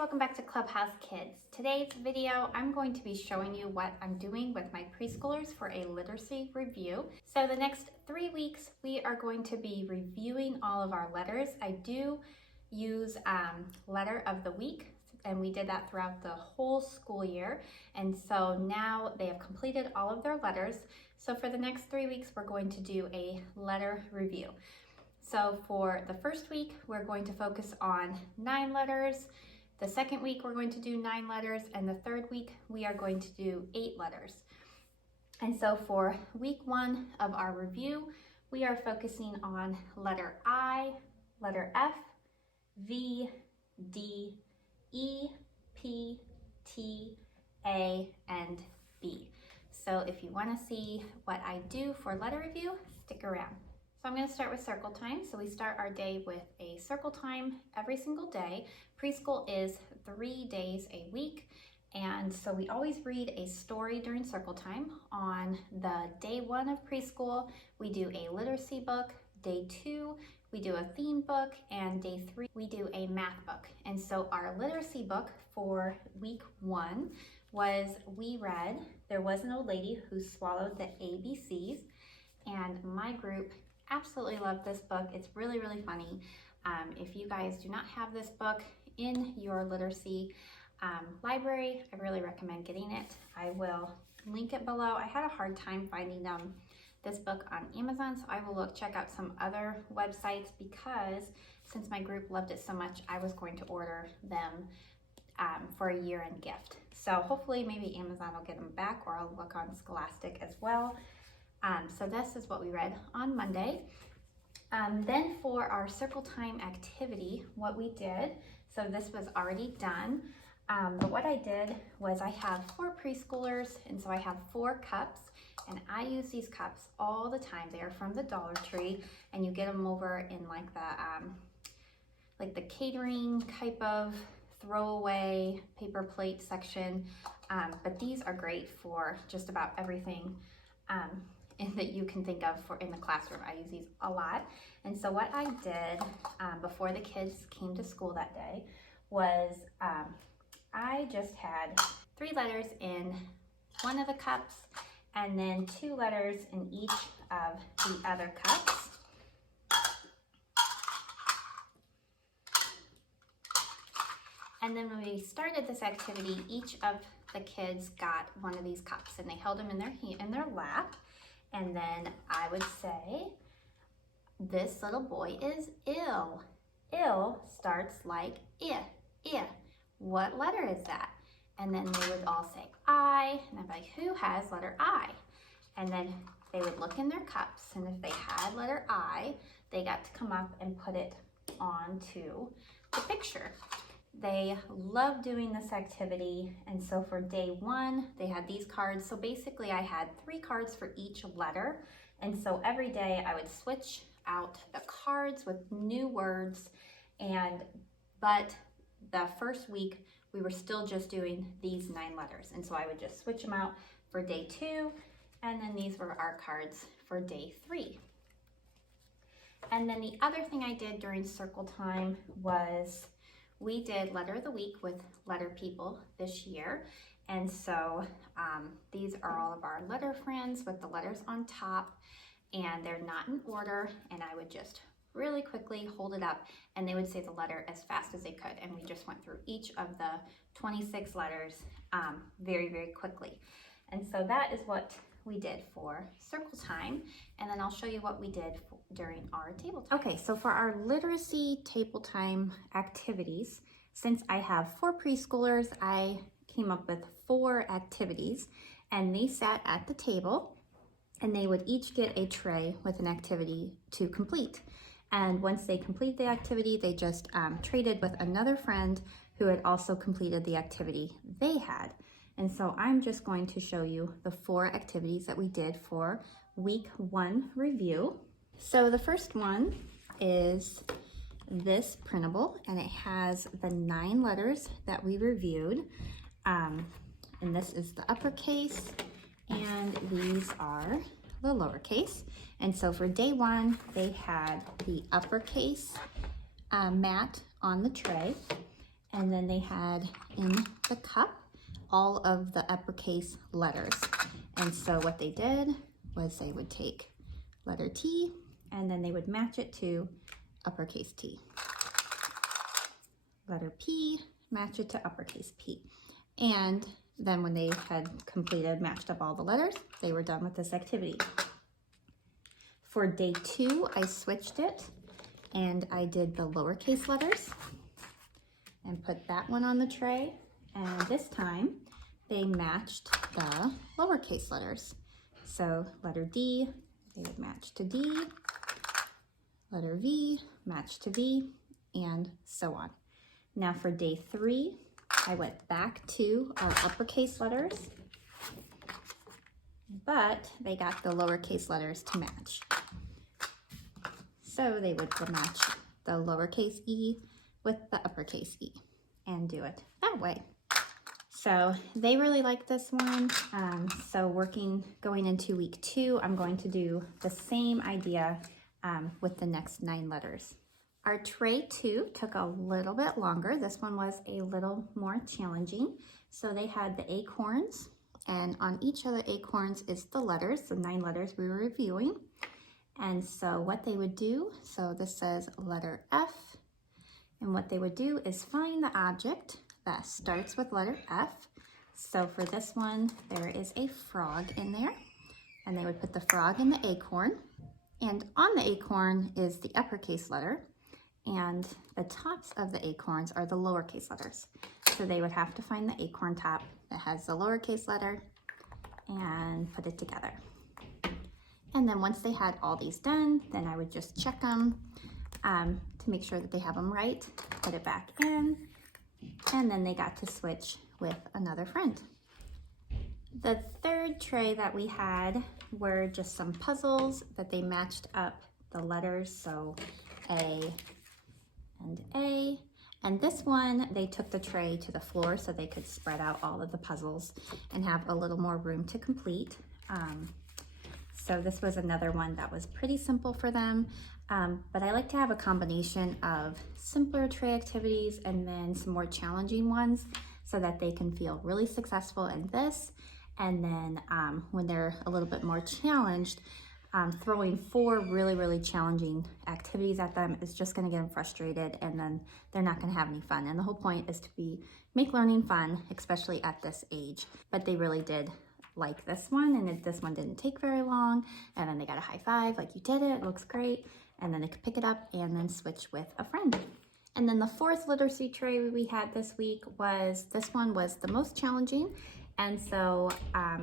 welcome back to Clubhouse Kids. Today's video, I'm going to be showing you what I'm doing with my preschoolers for a literacy review. So the next 3 weeks, we are going to be reviewing all of our letters. I do use letter of the week, and we did that throughout the whole school year. And so now they have completed all of their letters. So for the next 3 weeks, we're going to do a letter review. So for the first week, we're going to focus on 9 letters. The second week, we're going to do 9 letters. And the third week, we are going to do 8 letters. And so for week 1 of our review, we are focusing on letter I, letter F, V, D, E, P, T, A, and B. So if you want to see what I do for letter review, stick around. So I'm going to start with circle time. So we start our day with a circle time every single day. Preschool is 3 days a week. And so we always read a story during circle time. On the day 1 of preschool, we do a literacy book. Day 2, we do a theme book. And day 3, we do a math book. And so our literacy book for week 1 was, we read, There Was an Old Lady Who Swallowed the ABCs. And my group absolutely love this book. It's really, really funny. If you guys do not have this book in your literacy library, I really recommend getting it. I will link it below. I had a hard time finding this book on Amazon, so I will check out some other websites because since my group loved it so much, I was going to order them for a year-end gift. So hopefully maybe Amazon will get them back, or I'll look on Scholastic as well. So this is what we read on Monday. Then for our circle time activity, what we did, so this was already done, but what I did was I have 4 preschoolers, and so I have 4 cups, and I use these cups all the time. They are from the Dollar Tree, and you get them over in like the catering type of throwaway paper plate section, but these are great for just about everything that you can think of for in the classroom. I use these a lot. And so what I did before the kids came to school that day was I just had 3 letters in one of the cups and then 2 letters in each of the other cups. And then when we started this activity, each of the kids got one of these cups and they held them in their lap. And then I would say, this little boy is ill. Ill starts like I. What letter is that? And then they would all say I, and I'd be like, who has letter I? And then they would look in their cups, and if they had letter I, they got to come up and put it onto the picture. They love doing this activity, and so for day 1, they had these cards. So basically I had 3 cards for each letter, and so every day I would switch out the cards with new words, but the first week we were still just doing these 9 letters, and so I would just switch them out for day 2, and then these were our cards for day 3. And then the other thing I did during circle time was we did letter of the week with letter people this year. And so these are all of our letter friends with the letters on top, and they're not in order. And I would just really quickly hold it up, and they would say the letter as fast as they could. And we just went through each of the 26 letters very, very quickly. And so that is what we did for circle time, and then I'll show you what we did during our table time. Okay, so for our literacy table time activities, since I have 4 preschoolers, I came up with 4 activities, and they sat at the table, and they would each get a tray with an activity to complete. And once they complete the activity, they just traded with another friend who had also completed the activity they had. And so I'm just going to show you the 4 activities that we did for week 1 review. So the first one is this printable, and it has the 9 letters that we reviewed. And this is the uppercase, and these are the lowercase. And so for day 1, they had the uppercase mat on the tray. And and then they had in the cup all of the uppercase letters. And so what they did was they would take letter T and then they would match it to uppercase T. Letter P, match it to uppercase P. And then when they had completed, matched up all the letters, they were done with this activity. For day 2, I switched it and I did the lowercase letters and put that one on the tray. And this time they matched the lowercase letters. So letter D, they would match to D, letter V, match to V, and so on. Now for day 3, I went back to our uppercase letters, but they got the lowercase letters to match. So they would match the lowercase e with the uppercase e and do it that way. So they really like this one. So going into week 2, I'm going to do the same idea with the next 9 letters. Our tray 2 took a little bit longer. This one was a little more challenging. So they had the acorns, and on each of the acorns is the letters, the 9 letters we were reviewing. And so what they would do, so this says letter F, and what they would do is find the object that starts with letter F. So for this one, there is a frog in there, and they would put the frog in the acorn, and on the acorn is the uppercase letter, and the tops of the acorns are the lowercase letters. So they would have to find the acorn top that has the lowercase letter and put it together. And then once they had all these done, then I would just check them to make sure that they have them right, put it back in, and then they got to switch with another friend. The third tray that we had were just some puzzles that they matched up the letters, so A and A. And this one, they took the tray to the floor so they could spread out all of the puzzles and have a little more room to complete. So this was another one that was pretty simple for them, but I like to have a combination of simpler tray activities and then some more challenging ones so that they can feel really successful in this. And then when they're a little bit more challenged, throwing 4 really challenging activities at them is just going to get them frustrated, and then they're not going to have any fun. And the whole point is to make learning fun, especially at this age. But they really did like this one, and this one didn't take very long, and then they got a high five, like you did it looks great, and then they could pick it up and then switch with a friend. And then the 4th literacy tray we had this week this one was the most challenging. And so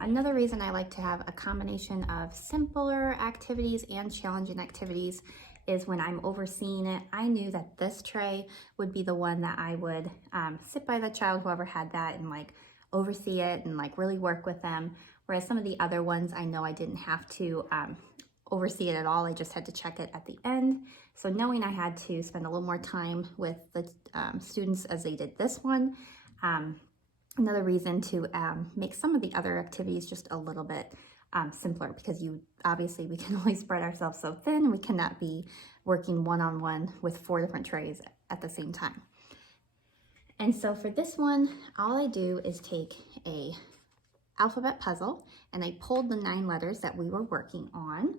another reason I like to have a combination of simpler activities and challenging activities is when I'm overseeing it, I knew that this tray would be the one that I would sit by the child, whoever had that, and like oversee it and like really work with them. Whereas some of the other ones, I know I didn't have to oversee it at all. I just had to check it at the end. So knowing I had to spend a little more time with the students as they did this one, another reason to make some of the other activities just a little bit simpler, because obviously we can only spread ourselves so thin, and we cannot be working one-on-one with 4 different trays at the same time. And so for this one, all I do is take a alphabet puzzle, and I pulled the 9 letters that we were working on.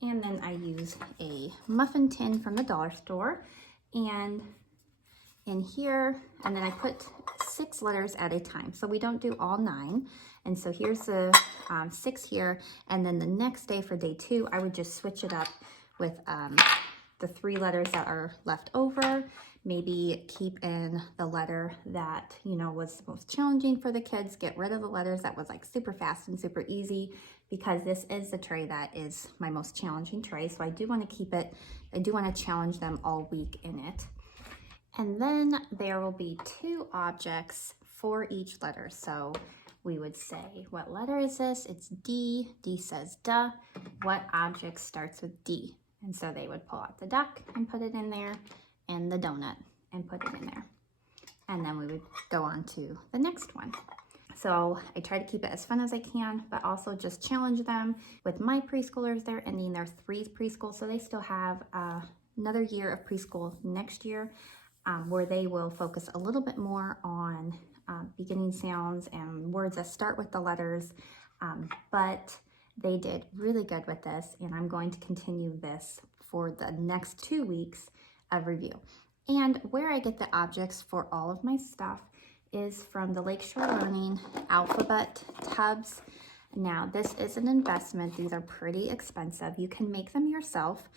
And then I use a muffin tin from the dollar store, and in here, and then I put 6 letters at a time. So we don't do all 9. And so here's the 6 here. And then the next day for day 2, I would just switch it up with the 3 letters that are left over. Maybe keep in the letter that, was the most challenging for the kids. Get rid of the letters that was like super fast and super easy, because this is the tray that is my most challenging tray. So I do want to keep it, I do want to challenge them all week in it. And then there will be 2 objects for each letter. So we would say, what letter is this? It's D. D says duh. What object starts with D? And so they would pull out the duck and put it in there, and the donut and put it in there. And then we would go on to the next one. So I try to keep it as fun as I can, but also just challenge them. With my preschoolers, they're ending their 3 preschool, so they still have another year of preschool next year. where they will focus a little bit more on beginning sounds and words that start with the letters, but they did really good with this, and I'm going to continue this for the next 2 weeks of review. And where I get the objects for all of my stuff is from the Lakeshore Learning alphabet tubs. Now, this is an investment. These are pretty expensive. You can make them yourself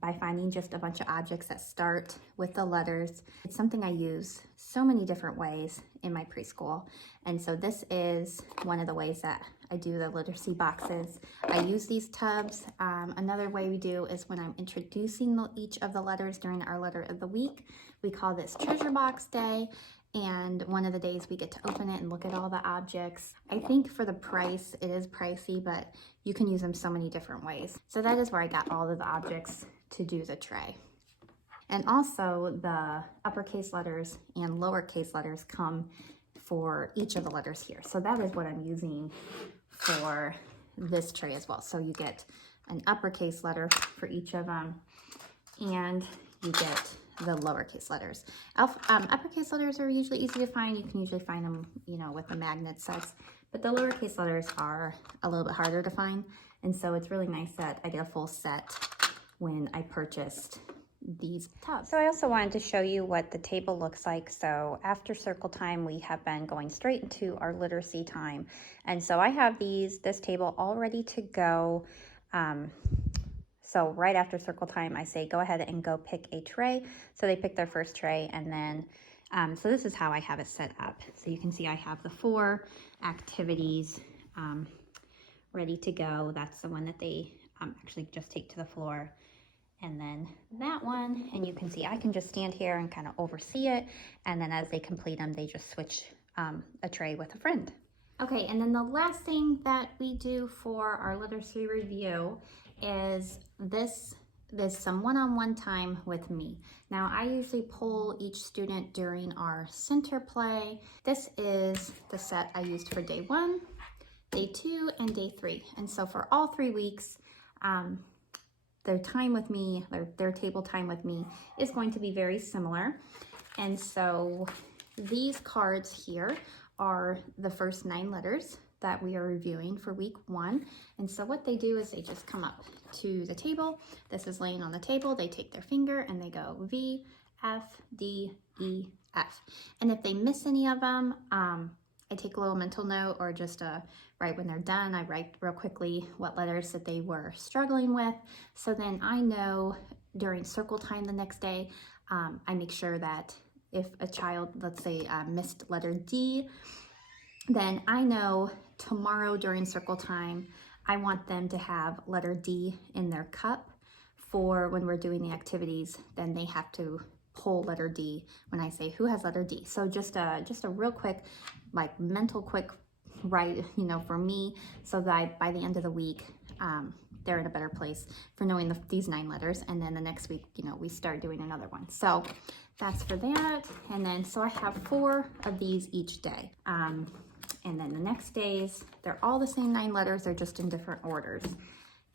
by finding just a bunch of objects that start with the letters. It's something I use so many different ways in my preschool. And so this is one of the ways that I do the literacy boxes. I use these tubs. Another way we do is when I'm introducing each of the letters during our letter of the week. We call this treasure box day. And one of the days we get to open it and look at all the objects. I think for the price, it is pricey, but you can use them so many different ways. So that is where I got all of the objects to do the tray. And also the uppercase letters and lowercase letters come for each of the letters here. So that is what I'm using for this tray as well. So you get an uppercase letter for each of them, and you get the lowercase letters. Uppercase letters are usually easy to find. You can usually find them, you know, with the magnet sets, but the lowercase letters are a little bit harder to find. And so it's really nice that I get a full set when I purchased these tubs. So I also wanted to show you what the table looks like. So after circle time, we have been going straight into our literacy time. And so I have this table all ready to go. So right after circle time, I say, go ahead and go pick a tray. So they pick their first tray, and then, so this is how I have it set up. So you can see I have the 4 activities ready to go. That's the one that they actually just take to the floor. And then that one, and you can see I can just stand here and kind of oversee it. And then as they complete them, they just switch a tray with a friend. Okay, and then the last thing that we do for our literacy review is some one-on-one time with me. Now, I usually poll each student during our center play. This is the set I used for day 1, day 2, and day 3. And so for all 3 weeks, their time with me, their table time with me is going to be very similar. And so these cards here are the first 9 letters that we are reviewing for week 1. And so what they do is they just come up to the table. This is laying on the table. They take their finger and they go V, F, D, E, F. And if they miss any of them, I take a little mental note, or just right when they're done, I write real quickly what letters that they were struggling with. So then I know during circle time the next day, I make sure that if a child, let's say, missed letter D, then I know tomorrow during circle time, I want them to have letter D in their cup for when we're doing the activities. Then they have to pull letter D when I say who has letter D. So just a real quick, like mental quick write, you know, for me, so that by the end of the week, they're in a better place for knowing these 9 letters. And then the next week, you know, we start doing another one. So that's for that. And then, so I have 4 of these each day. And then the next days, they're all the same 9 letters, they're just in different orders.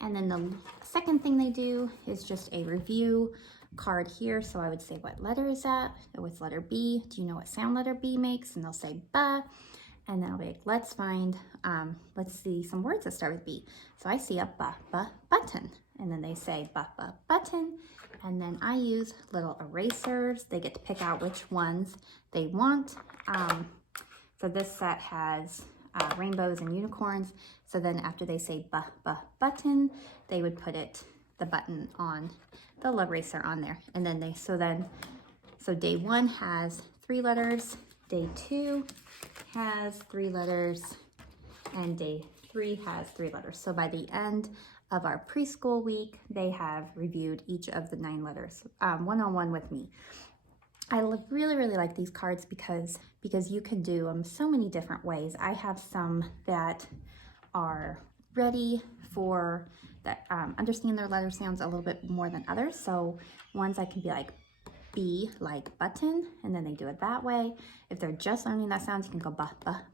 And then the second thing they do is just a review card here. So I would say, what letter is that? Oh, it's letter B. Do you know what sound letter B makes? And they'll say ba. And then I'll be like, let's see some words that start with B. So I see a button. And then they say button. And then I use little erasers. They get to pick out which ones they want. So this set has rainbows and unicorns. So then after they say button, they would put the button on the eraser on there. And then so day 1 has 3 letters, day 2 has 3 letters, and day 3 has 3 letters. So by the end of our preschool week, they have reviewed each of the 9 letters one-on-one with me. I really, really like these cards because you can do them so many different ways. I have some that are ready for that, understand their letter sounds a little bit more than others. So ones I can be like B, like button, and then they do it that way. If they're just learning that sound, you can go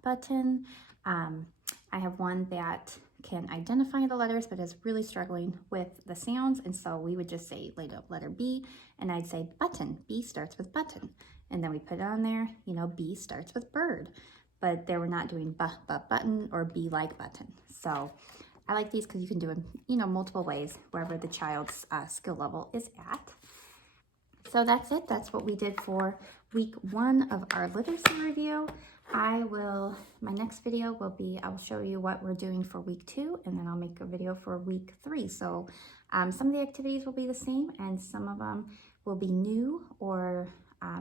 button. I have one that can identify the letters but is really struggling with the sounds. And so we would just say letter B, and I'd say button. B starts with button. And then we put it on there, you know, B starts with bird. But they were not doing button or B like button. So I like these because you can do them, you know, multiple ways wherever the child's skill level is at. So that's it. That's what we did for week 1 of our literacy review. My next video will be, I'll show you what we're doing for week 2, and then I'll make a video for week 3. So some of the activities will be the same, and some of them will be new or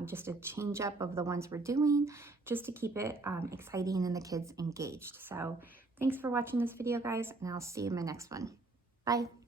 just a change up of the ones we're doing, just to keep it exciting and the kids engaged. So thanks for watching this video, guys, and I'll see you in my next one. Bye.